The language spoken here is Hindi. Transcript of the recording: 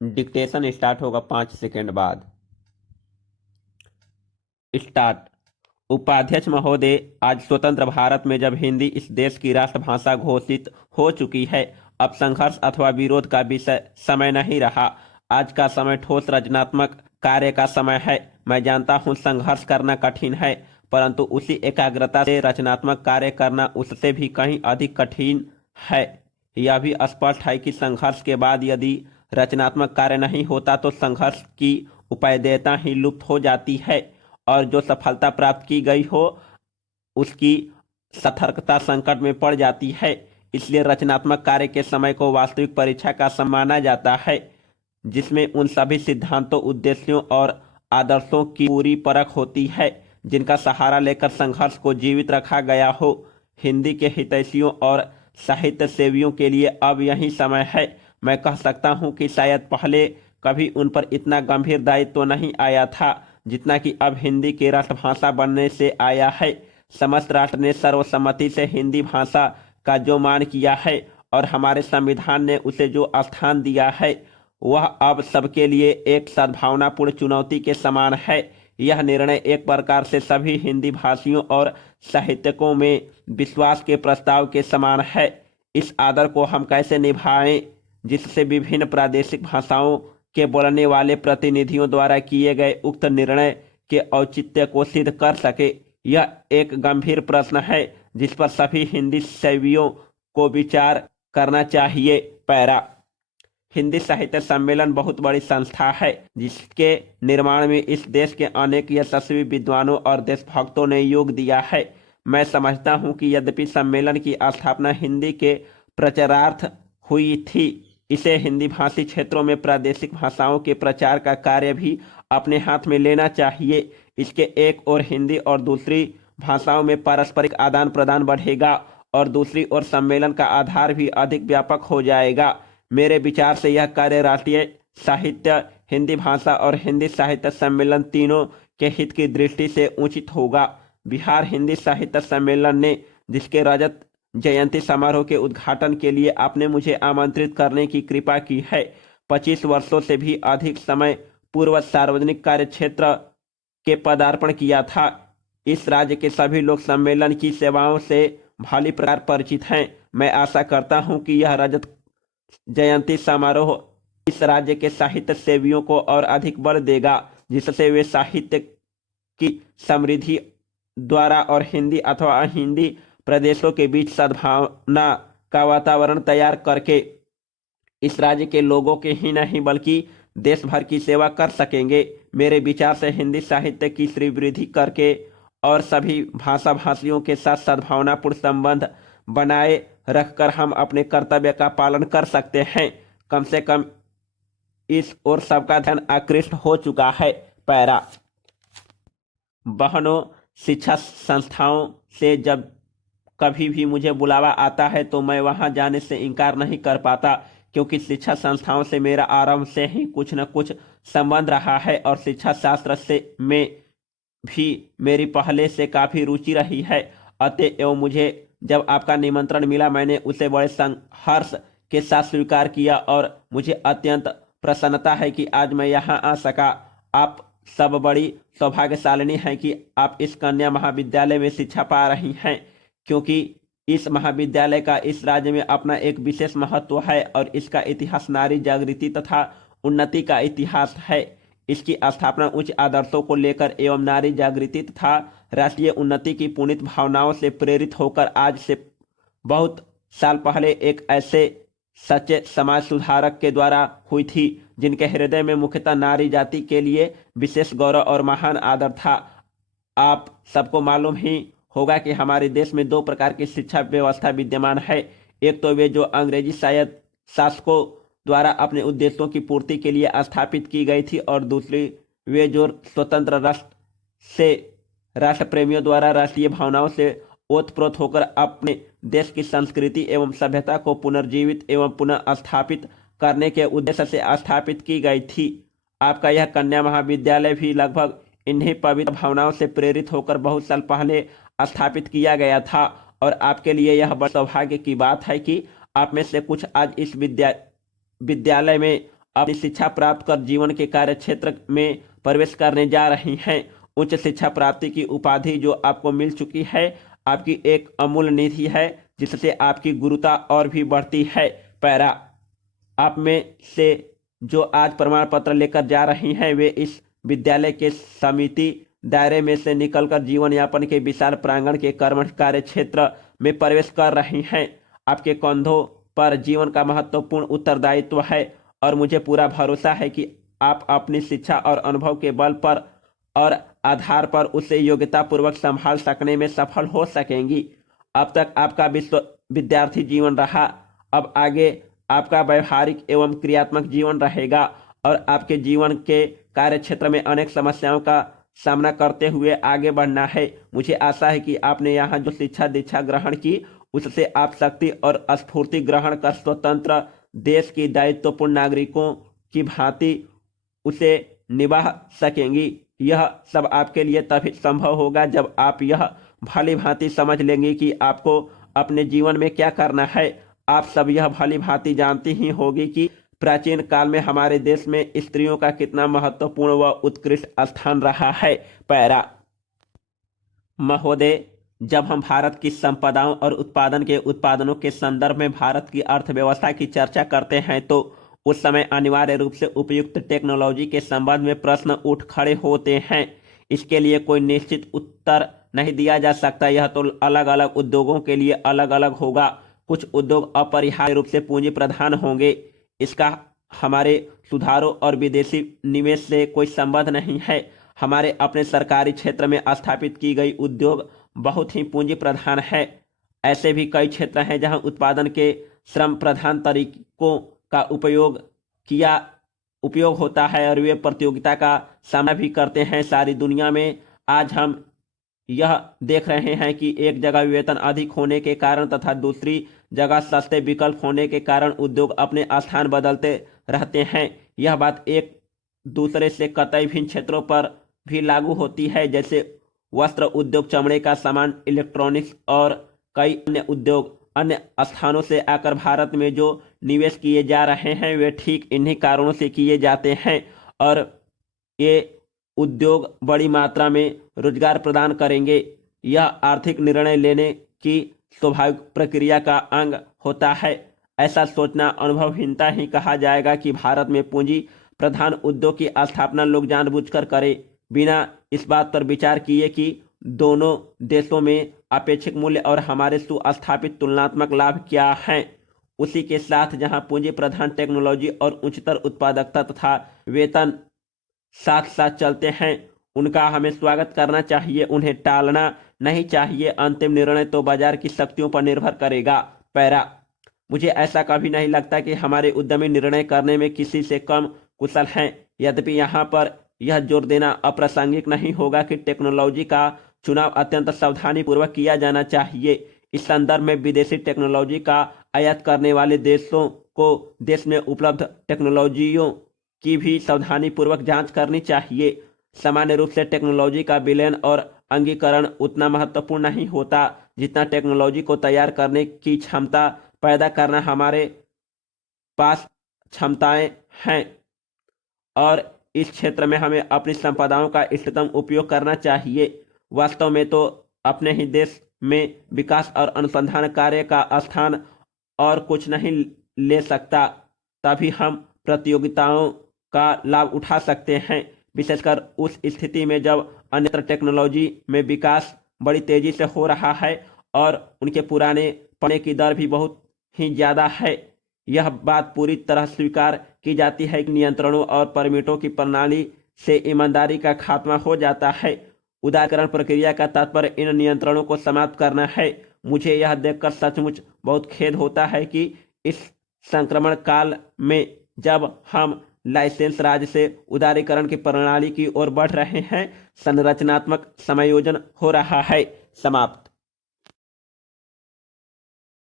डिक्टेशन स्टार्ट होगा 5 सेकंड बाद। स्टार्ट। उपाध्यक्ष महोदय, आज स्वतंत्र भारत में जब हिंदी इस देश की राष्ट्रभाषा घोषित हो चुकी है, अब संघर्ष अथवा विरोध का विषय समय नहीं रहा। आज का समय ठोस रचनात्मक कार्य का समय है। मैं जानता हूँ संघर्ष करना कठिन है, परंतु उसी एकाग्रता से रचनात्मक कार्य करना उससे भी कहीं अधिक कठिन है। यह भी स्पष्ट है कि संघर्ष के बाद यदि रचनात्मक कार्य नहीं होता तो संघर्ष की उपादेयता ही लुप्त हो जाती है और जो सफलता प्राप्त की गई हो उसकी सार्थकता संकट में पड़ जाती है। इसलिए रचनात्मक कार्य के समय को वास्तविक परीक्षा का समय माना जाता है, जिसमें उन सभी सिद्धांतों, उद्देश्यों और आदर्शों की पूरी परख होती है जिनका सहारा लेकर संघर्ष को जीवित रखा गया हो। हिंदी के हितैषियों और साहित्य सेवियों के लिए अब यही समय है। मैं कह सकता हूँ कि शायद पहले कभी उन पर इतना गंभीर दायित्व तो नहीं आया था जितना कि अब हिंदी की राष्ट्रभाषा बनने से आया है। समस्त राष्ट्र ने सर्वसम्मति से हिंदी भाषा का जो मान किया है और हमारे संविधान ने उसे जो स्थान दिया है, वह अब सबके लिए एक सद्भावनापूर्ण चुनौती के समान है। यह निर्णय एक प्रकार से सभी हिंदी भाषियों और साहित्यकों में विश्वास के प्रस्ताव के समान है। इस आदर को हम कैसे निभाएं जिससे विभिन्न प्रादेशिक भाषाओं के बोलने वाले प्रतिनिधियों द्वारा किए गए उक्त निर्णय के औचित्य को सिद्ध कर सके, यह एक गंभीर प्रश्न है जिस पर सभी हिंदी सेवियों को विचार करना चाहिए। पैरा। हिंदी साहित्य सम्मेलन बहुत बड़ी संस्था है जिसके निर्माण में इस देश के अनेक यशस्वी विद्वानों और देशभक्तों ने योग दिया है। मैं समझता हूँ कि यद्यपि सम्मेलन की स्थापना हिंदी के प्रचारार्थ हुई थी, इसे हिंदी भाषी क्षेत्रों में प्रादेशिक भाषाओं के प्रचार का कार्य भी अपने हाथ में लेना चाहिए। इसके एक ओर हिंदी और दूसरी भाषाओं में पारस्परिक आदान प्रदान बढ़ेगा और दूसरी ओर सम्मेलन का आधार भी अधिक व्यापक हो जाएगा। मेरे विचार से यह कार्य राष्ट्रीय साहित्य, हिंदी भाषा और हिंदी साहित्य सम्मेलन तीनों के हित की दृष्टि से उचित होगा। बिहार हिंदी साहित्य सम्मेलन ने, जिसके रजत जयंती समारोह के उद्घाटन के लिए आपने मुझे आमंत्रित करने की कृपा की है, 25 वर्षों से भी अधिक समय पूर्व सार्वजनिक कार्य क्षेत्र के पदार्पण किया था। इस राज्य के सभी लोग सम्मेलन की सेवाओं से भली प्रकार परिचित हैं। मैं आशा करता हूं कि यह रजत जयंती समारोह इस राज्य के साहित्य सेवियों को और अधिक बल देगा, जिससे वे साहित्य की समृद्धि द्वारा और हिंदी अथवा अहिंदी प्रदेशों के बीच सद्भावना का वातावरण तैयार करके इस राज्य के लोगों के ही नहीं बल्कि देश भर की सेवा कर सकेंगे। मेरे विचार से हिंदी साहित्य की श्रीवृद्धि करके और सभी भाषा भाषियों के साथ सद्भावनापूर्ण संबंध बनाए रखकर हम अपने कर्तव्य का पालन कर सकते हैं। कम से कम इस ओर सबका ध्यान आकृष्ट हो चुका है। पैरा। बहनों, शिक्षा संस्थाओं से जब कभी भी मुझे बुलावा आता है तो मैं वहां जाने से इनकार नहीं कर पाता, क्योंकि शिक्षा संस्थाओं से मेरा आरंभ से ही कुछ न कुछ संबंध रहा है और शिक्षा शास्त्र से में भी मेरी पहले से काफी रुचि रही है। अतएव मुझे जब आपका निमंत्रण मिला, मैंने उसे बड़े संहर्ष के साथ स्वीकार किया और मुझे अत्यंत प्रसन्नता है कि आज मैं यहाँ आ सका। आप सब बड़ी सौभाग्यशालिनी हैं कि आप इस कन्या महाविद्यालय में शिक्षा पा रही हैं, क्योंकि इस महाविद्यालय का इस राज्य में अपना एक विशेष महत्व है और इसका इतिहास नारी जागृति तथा उन्नति का इतिहास है। इसकी स्थापना उच्च आदर्शों को लेकर एवं नारी जागृति तथा राष्ट्रीय उन्नति की पुनीत भावनाओं से प्रेरित होकर आज से बहुत साल पहले एक ऐसे सच्चे समाज सुधारक के द्वारा हुई थी जिनके हृदय में मुख्यतः नारी जाति के लिए विशेष गौरव और महान आदर था। आप सबको मालूम ही होगा कि हमारे देश में 2 प्रकार की शिक्षा व्यवस्था विद्यमान है। एक तो वे जो अंग्रेजी शासकों द्वारा अपने उद्देश्यों की पूर्ति के लिए स्थापित की गई थी, और दूसरी वे जो स्वतंत्र राष्ट्र से राष्ट्र प्रेमियों द्वारा राष्ट्रीय भावनाओं से ओतप्रोत होकर अपने देश की संस्कृति एवं सभ्यता को पुनर्जीवित एवं पुनः स्थापित करने के उद्देश्य से स्थापित की गई थी। आपका यह कन्या महाविद्यालय भी लगभग इन्हीं पवित्र भावनाओं से प्रेरित होकर बहुत साल पहले स्थापित किया गया था, और आपके लिए यह बड़ा सौभाग्य की बात है कि आप में से कुछ आज इस विद्यालय में अपनी शिक्षा प्राप्त कर जीवन के कार्य क्षेत्र में प्रवेश करने जा रही हैं। उच्च शिक्षा प्राप्ति की उपाधि जो आपको मिल चुकी है, आपकी एक अमूल्य निधि है, जिससे आपकी गुरुता और भी बढ़ती है। पैरा, आप में से जो आज प्रमाण पत्र लेकर जा रही हैं, वे इस विद्यालय के समिति दायरे में से निकलकर जीवन यापन के विशाल प्रांगण के कर्मठ कार्य क्षेत्र में प्रवेश कर रही हैं। आपके कंधों पर जीवन का महत्वपूर्ण उत्तरदायित्व है और मुझे पूरा भरोसा है कि आप अपनी शिक्षा और अनुभव के बल पर और आधार पर उसे योग्यतापूर्वक संभाल सकने में सफल हो सकेंगी। अब तक आपका विद्यार्थी जीवन रहा, अब आगे आपका व्यवहारिक एवं क्रियात्मक जीवन रहेगा और आपके जीवन के कार्य क्षेत्र में अनेक समस्याओं का सामना करते हुए आगे बढ़ना है। मुझे आशा है कि आपने यहाँ जो शिक्षा दीक्षा ग्रहण की, उससे आप शक्ति और स्फूर्ति ग्रहण कर स्वतंत्र देश की दायित्वपूर्ण नागरिकों की भांति उसे निभा सकेंगी। यह सब आपके लिए तभी संभव होगा जब आप यह भली भांति समझ लेंगे कि आपको अपने जीवन में क्या करना है। आप सब यह भली भांति जानती ही होगी कि प्राचीन काल में हमारे देश में स्त्रियों का कितना महत्वपूर्ण व उत्कृष्ट स्थान रहा है। पैरा, महोदय, जब हम भारत की संपदाओं और उत्पादन के उत्पादनों के संदर्भ में भारत की अर्थव्यवस्था की चर्चा करते हैं तो उस समय अनिवार्य रूप से उपयुक्त टेक्नोलॉजी के संबंध में प्रश्न उठ खड़े होते हैं। इसके लिए कोई निश्चित उत्तर नहीं दिया जा सकता। यह तो अलग अलग उद्योगों के लिए अलग अलग होगा। कुछ उद्योग अपरिहार्य रूप से पूंजी प्रधान होंगे, इसका हमारे सुधारों और विदेशी निवेश से कोई संबंध नहीं है। हमारे अपने सरकारी क्षेत्र में स्थापित की गई उद्योग बहुत ही पूंजी प्रधान है। ऐसे भी कई क्षेत्र हैं जहां उत्पादन के श्रम प्रधान तरीकों का उपयोग होता है और वे प्रतियोगिता का सामना भी करते हैं। सारी दुनिया में आज हम यह देख रहे हैं कि एक जगह वेतन अधिक होने के कारण तथा दूसरी जगह सस्ते विकल्प होने के कारण उद्योग अपने स्थान बदलते रहते हैं। यह बात एक दूसरे से कतई भिन्न क्षेत्रों पर भी लागू होती है, जैसे वस्त्र उद्योग, चमड़े का सामान, इलेक्ट्रॉनिक्स और कई अन्य उद्योग। अन्य स्थानों से आकर भारत में जो निवेश किए जा रहे हैं वे ठीक इन्हीं कारणों से किए जाते हैं और ये उद्योग बड़ी मात्रा में रोजगार प्रदान करेंगे। यह आर्थिक निर्णय लेने की स्वाभाविक प्रक्रिया का अंग होता है। ऐसा सोचना अनुभवहीनता ही कहा जाएगा कि भारत में पूंजी प्रधान उद्योग की स्थापना लोग जानबूझकर करें, बिना इस बात पर विचार किए कि दोनों देशों में अपेक्षित मूल्य और हमारे सुस्थापित तुलनात्मक लाभ क्या हैं। उसी के साथ जहां पूंजी प्रधान टेक्नोलॉजी और उच्चतर उत्पादकता तथा वेतन साथ साथ चलते हैं, उनका हमें स्वागत करना चाहिए, उन्हें टालना नहीं चाहिए। अंतिम निर्णय तो बाजार की शक्तियों पर निर्भर करेगा। पैरा, मुझे ऐसा कभी नहीं लगता कि हमारे उद्यमी निर्णय करने में किसी से कम कुशल हैं। यद्यपि यहाँ पर यह जोर देना अप्रासंगिक नहीं होगा कि टेक्नोलॉजी का चुनाव अत्यंत सावधानी पूर्वक किया जाना चाहिए। इस संदर्भ में विदेशी टेक्नोलॉजी का आयात करने वाले देशों को देश में उपलब्ध टेक्नोलॉजियों की भी सावधानी पूर्वक जांच करनी चाहिए। सामान्य रूप से टेक्नोलॉजी का विलयन और अंगीकरण उतना महत्वपूर्ण नहीं होता जितना टेक्नोलॉजी को तैयार करने की क्षमता पैदा करना। हमारे पास क्षमताएं हैं और इस क्षेत्र में हमें अपनी संपदाओं का इष्टतम उपयोग करना चाहिए। वास्तव में तो अपने ही देश में विकास और अनुसंधान कार्य का स्थान और कुछ नहीं ले सकता, तभी हम प्रतियोगिताओं का लाभ उठा सकते हैं, विशेषकर उस स्थिति में जब अन्यत्र टेक्नोलॉजी में विकास बड़ी तेजी से हो रहा है और उनके पुराने पड़ने की दर भी बहुत ही ज़्यादा है। यह बात पूरी तरह स्वीकार की जाती है कि नियंत्रणों और परमिटों की प्रणाली से ईमानदारी का खात्मा हो जाता है। उदारीकरण प्रक्रिया का तात्पर्य इन नियंत्रणों को समाप्त करना है। मुझे यह देखकर सचमुच बहुत खेद होता है कि इस संक्रमण काल में जब हम लाइसेंस राज से उदारीकरण की प्रणाली की ओर बढ़ रहे हैं, संरचनात्मक समायोजन हो रहा है। समाप्त।